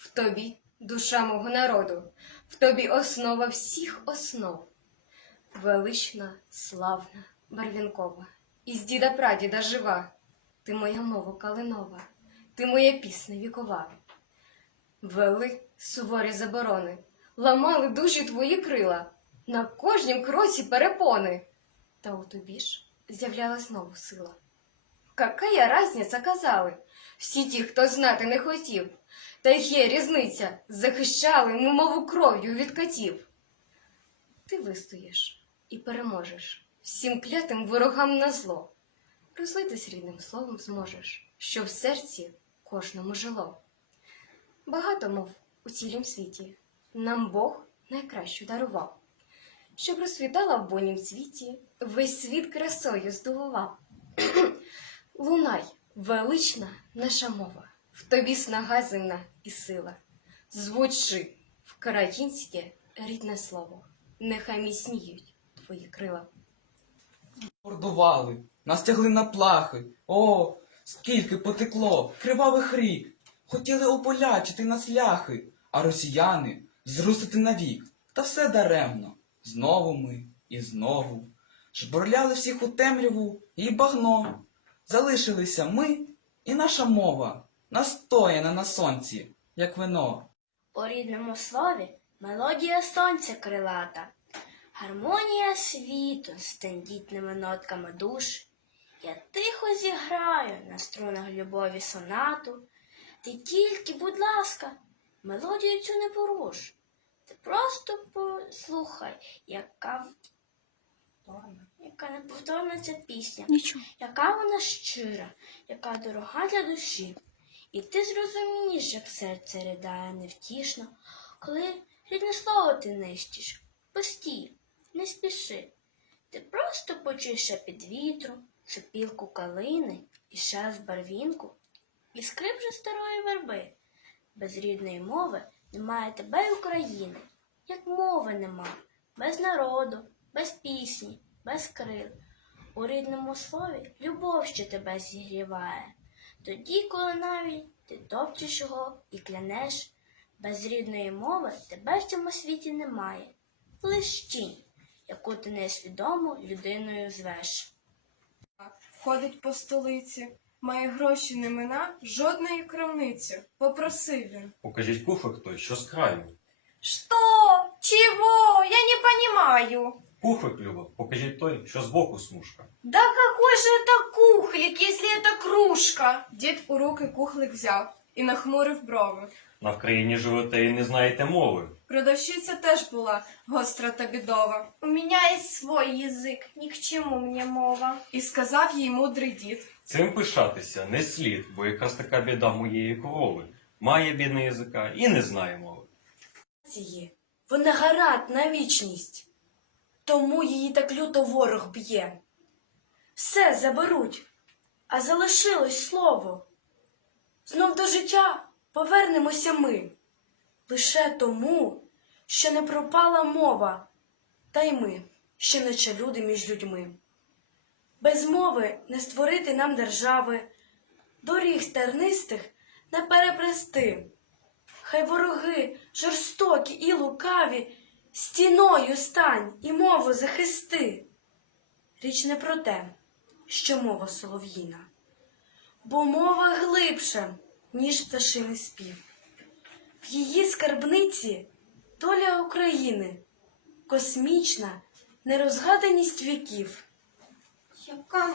В тобі душа мого народу, в тобі основа всіх основ. Велична, славна, барвінкова, із діда прадіда жива. Ти моя мова калинова, ти моя пісня вікова. Вели суворі заборони, ламали дужі твої крила, на кожнім кроці перепони. Та у тобі ж з'являлась знову сила. Какая разниця, казали, всі ті, хто знати не хотів, та й є різниця, захищали ми мову кров'ю від катів. Ти вистоїш і переможеш всім клятим ворогам на зло. Розлитись рідним словом зможеш, що в серці кожному жило. Багато мов у цілім світі нам Бог найкращу дарував, щоб розсвітала в бонім світі, весь світ красою здивував. Велична наша мова, в тобі снага земна і сила. Звучи вкраїнське рідне слово, нехай міцніють твої крила. Мордували, нас тягли на плахи. О, скільки потекло, кривавих рік. Хотіли ополячити нас ляхи, а росіяни зрусити навік. Та все даремно. Знову ми і знову. Жбурляли всіх у темряву і багно. Залишилися ми і наша мова, настояна на сонці, як вино. У рідному слові мелодія сонця крилата, гармонія світу з тендітними нотками душ. Я тихо зіграю на струнах любові сонату. Ти тільки, будь ласка, мелодію цю не поруш. Ти просто послухай, яка, яка неповторна ця пісня. Нічого. яка вона щира, яка дорога для душі. І ти зрозумієш, як серце ридає невтішно, коли рідне слово ти нищиш. Постій, не спіши. Ти просто почуєш шепіт вітру, шепілку калини і шелест барвінку, і скрип же старої верби. Без рідної мови немає тебе й України, як мови нема, без народу, без пісні, без крил. У рідному слові любов, що тебе зігріває. Тоді, коли навіть ти топчеш його і клянеш, без рідної мови тебе в цьому світі немає. Лиш тінь, яку ти несвідомо людиною звеш. Ходить по столиці, має гроші не мина, жодної крамниці. Попросив він. Покажіть куфик той, що з краю. Что? Чего? Я не понимаю. Куфик, Люба, покажіть той, що збоку смужка. Да какой же это кухлик, если это кружка? Дід у руки кухлик взяв і нахмурив брови. На Вкраїні живете і не знаєте мови. Продавщиця теж була гостра та бідова. У меня есть свой язык, ни к чему мне мова. І сказав їй мудрий дід. Цим пишатися не слід, бо якраз така біда моєї корови. Має бідний язика і не знає мови. Цієї. Вона гарант на вічність. Тому її так люто ворог б'є. Все заберуть, а залишилось слово. Знов до життя повернемося ми. Лише тому, що не пропала мова, та й ми, ще наче люди між людьми. Без мови не створити нам держави, доріг стернистих не переплести. Хай вороги жорстокі і лукаві, стіною стань і мову захисти. Річ не про те, що мова солов'їна, бо мова глибша, ніж пташиний спів. В її скарбниці доля України, космічна нерозгаданість віків. Яка